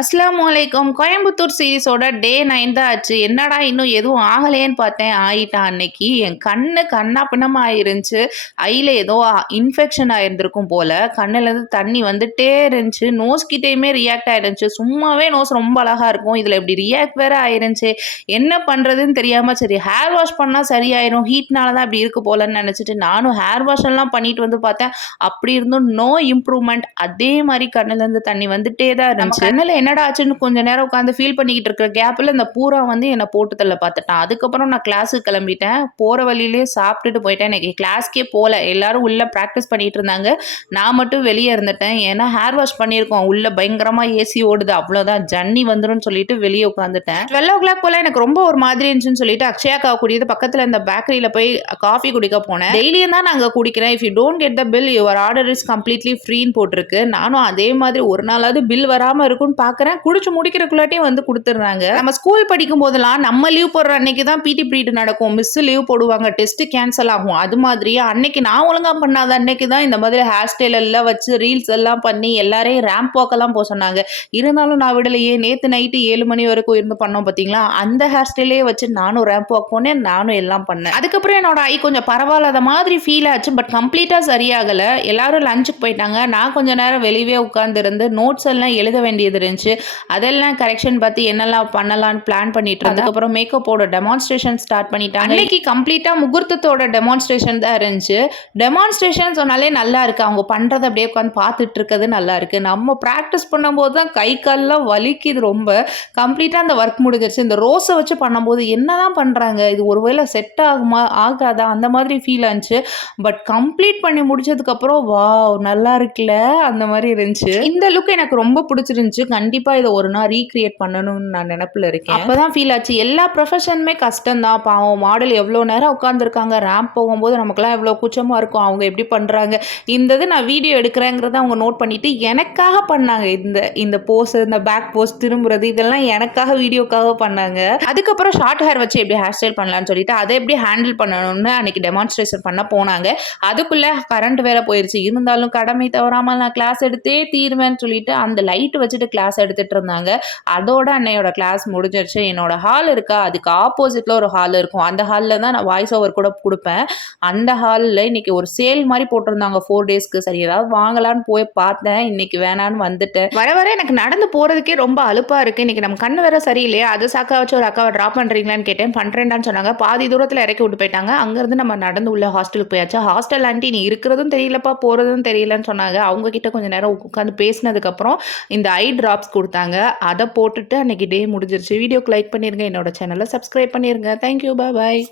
அஸ்ஸலாமு அலைக்கும். கோயம்புத்தூர் சீரிஸோட டே 9 தான் ஆச்சு. என்னடா இன்னும் எதுவும் ஆகலையேன்னு பார்த்தேன், ஆயிட்டான் அன்னைக்கு. என் கண்ணு கன்னா பின்னமா ஆயிருந்துச்சு. ஐல ஏதோ இன்ஃபெக்ஷன் ஆயிருந்திருக்கும் போல. கண்ணுலேருந்து தண்ணி வந்துட்டே இருந்துச்சு. நோஸ் கிட்டயுமே ரியாக்ட் ஆயிருந்துச்சு. சும்மாவே நோஸ் ரொம்ப அழகா இருக்கும். இதில இப்படி ரியாக்ட் வேற ஆயிருந்துச்சு. என்ன பண்ணுறதுன்னு தெரியாம சரி ஹேர் வாஷ் பண்ணா சரியாயிரும். ஹீட்னால தான் இப்படி இருக்கு போலன்னு நெனச்சுட்டு நானும் ஹேர் வாஷ் எல்லாம் பண்ணிட்டு வந்து பார்த்தேன். அப்படி இருந்தும் நோ இம்ப்ரூவ்மெண்ட். அதே மாரி கண்ணுலேருந்து தண்ணி வந்துட்டே தான் இருந்துச்சு. கண்ணுல என்னடா ஆச்சுன்னு கொஞ்ச நேரம் உட்காந்து ஃபீல் பண்ணிக்கிட்டு இருக்கிற கேப்ல இந்த பூரா வந்து என்ன போட்டு தள்ள பார்த்துட்டான். அதுக்கப்புறம் நான் கிளாஸுக்கு கிளம்பிட்டேன். போற வழியிலேயே சாப்பிட்டுட்டு போயிட்டேன். எனக்கு கிளாஸ்க்கே போல. எல்லாரும் உள்ள பிராக்டிஸ் பண்ணிட்டு இருந்தாங்க. நான் மட்டும் வெளியே இருந்துட்டேன். ஏன்னா ஹேர் வாஷ் பண்ணியிருக்கோம். உள்ள பயங்கரமா ஏசி ஓடுது. அவ்வளோதான் ஜன்னி வந்துரும்னு சொல்லிட்டு வெளியே உட்காந்துட்டேன். 12 போல எனக்கு ரொம்ப ஒரு மாதிரி இருந்துச்சுன்னு சொல்லிட்டு அக்ஷயாக்கா கூடியது பக்கத்துல இந்த பேக்கரியில போய் காஃபி குடிக்க போனேன். டெய்லியும் தான் நாங்க குடிக்கிறேன். If you don't get the bill your order is completely ஃப்ரீன்னு போட்டிருக்கு. நானும் அதே மாதிரி ஒரு நாளாவது பில் வராம இருக்கும்னு பார்க்குறேன். குடிச்சு முடிக்கிறக்குள்ளாட்டியும் வந்து கொடுத்துட்றாங்க. நம்ம ஸ்கூல் படிக்கும் போதெல்லாம் நம்ம லீவ் போடுற அன்னைக்கு தான் பிடி பீரியட் நடக்கும். மிஸ் லீவ் போடுவாங்க. டெஸ்ட் கேன்சல் ஆகும். அது மாதிரி அன்னைக்கு நான் ஒழுங்கா பண்ணாத அன்னைக்கு தான் இந்த மாதிரி ஹேர் ஸ்டைல் எல்லாம் வச்சு ரீல்ஸ் எல்லாம் பண்ணி எல்லாரையும் ரேம்ப் வாக்கெல்லாம் போக சொன்னாங்க. இருந்தாலும் நான் விடலையே. நேற்று நைட்டு 7 மணி வரைக்கும் இருந்து பண்ணோம் பார்த்தீங்களா, அந்த ஹேர் ஸ்டைலே வச்சு நானும் ரேம்ப் வாக் போனேன். நானும் எல்லாம் பண்ணேன். அதுக்கப்புறம் என்னோட ஐ கொஞ்சம் பரவாயில்லாத மாதிரி ஃபீல் ஆச்சு. பட் கம்ப்ளீட்டாக சரியாகலை. எல்லாரும் லஞ்சுக்கு போயிட்டாங்க. நான் கொஞ்ச நேரம் வெளியே உட்கார்ந்து இருந்து நோட்ஸ் எல்லாம் எழுத வேண்டியது இருந்துச்சு. அதெல்லாம் கரெக்ஷன் பார்த்து என்னெல்லாம் பண்ணலான்னு பிளான் பண்ணிட்டு இருந்தேன். அதுக்கப்புறம் மேக்கப்போட டெமான்ஸ்ட்ரேஷன் ஸ்டார்ட் பண்ணிட்டாங்க. அன்னைக்கு கம்ப்ளீட்டாக முகூர்த்தத்தோட டெமான்ஸ்ட்ரேஷன் தான் இருந்துச்சு. டெமான்ஸ்ட்ரேஷன் சொன்னாலே நல்லா இருக்கு. அவங்க பண்றதை அப்படியே உட்காந்து பார்த்துட்டு இருக்கிறது நல்லா இருக்கு. நம்ம ப்ராக்டிஸ் பண்ணும்போது தான் கை கால்லாம் வலிக்குது ரொம்ப. கம்ப்ளீட்டாக அந்த ஒர்க் முடிஞ்சிருச்சு. இந்த ரோஸை வச்சு பண்ணும்போது என்னதான் பண்றாங்க, இது ஒருவேளை செட் ஆகுமா ஆகாதா அந்த மாதிரி ஃபீல் ஆச்சு. பட் கம்ப்ளீட் பண்ணி முடிச்சதுக்கப்புறம் வாவ் நல்லா இருக்குல்ல அந்த மாதிரி இருந்துச்சு. இந்த லுக் எனக்கு ரொம்ப பிடிச்சிருந்துச்சு. கண்டிப்பாக இதை ஒரு நாள் ரீக்ரியேட் பண்ணணும்னு நான் நினப்பில் இருக்கேன். அப்போ தான் ஃபீல் ஆச்சு எல்லா ப்ரொஃபஷனுமே கஷ்டம்தான். பாவம் மாடல் எவ்வளோ நேரம் உட்காந்துருக்காங்க. ரேம்ப் போகும்போது நமக்குலாம் எவ்வளோ கூச்சமாக இருக்கும். அவங்க எப்படி பண்ணுறாங்க, இந்த இது நான் வீடியோ எடுக்கிறேங்கிறத அவங்க நோட் பண்ணிவிட்டு எனக்காக பண்ணாங்க. இந்த இந்த போஸ், இந்த பேக் போஸ் திரும்புறது இதெல்லாம் எனக்காக வீடியோக்காக பண்ணாங்க. அதுக்கப்புறம் ஷார்ட் ஹேர் வச்சு எப்படி ஹேர் ஸ்டைல் பண்ணலான்னு சொல்லிட்டு அதை எப்படி ஹேண்டில் பண்ணணும்னு அன்றைக்கி டெமான்ஸ்ட்ரேஷன் பண்ண போனாங்க. அதுக்குள்ளே கரண்ட் வேற போயிடுச்சு. இருந்தாலும் கடமை தவறாமல் நான் கிளாஸ் எடுத்தே தீருவேன்னு சொல்லிட்டு அந்த லைட் வச்சுட்டு கிளாஸ் எடுத்துகிட்டு இருந்தாங்க. அதோட அன்னையோட கிளாஸ் முடிஞ்சிருச்சு. என்னோட ஹால் இருக்கா, அதுக்கு ஆப்போசிட்டில் ஒரு ஹால் இருக்கும். அந்த ஹாலில் தான் நான் வாய்ஸ் ஓவர் கூட கொடுப்பேன். அந்த ஹாலில் இன்னைக்கு ஒரு சேல் மாதிரி போட்டிருந்தாங்க 4 டேஸ்க்கு. சரி ஏதாவது வாங்கலான்னு போய் பார்த்தேன். இன்னைக்கு வேணான்னு வந்துட்டேன். வர வர எனக்கு நடந்து போகிறதுக்கே ரொம்ப அலுப்பாக இருக்குது. இன்னைக்கு நம்ம கண்ணு வேற சரியில்லையா, அது சாக்கா வச்சு ஒரு அக்காவை ட்ராப் பண்ணுறீங்களான்னு கேட்டேன். பண்ணுறேன்டான்னு சொன்னாங்க. பாதி தூரத்தில் இறக்கி விட்டு போயிட்டாங்க. அங்கேருந்து நம்ம நடந்து உள்ள ஹாஸ்டலுக்கு போயாச்சு. ஹாஸ்டல் ஆண்டி நீ இருக்கிறதும் தெரியலப்பா போகிறதும் தெரியலன்னு சொன்னாங்க. அவங்க கிட்ட கொஞ்சம் நேரம் உட்காந்து பேசினதுக்கப்புறம் இந்த ஐ ட்ராப்ஸ் கொடுத்தாங்க. அதை போட்டுட்டு அன்னைக்கு டே முடிஞ்சிருச்சு. வீடியோக்கு லைக் பண்ணிருங்க. என்னோட சேனலை சப்ஸ்கிரைப் பண்ணிருங்க. தேங்க்யூ, பாய்.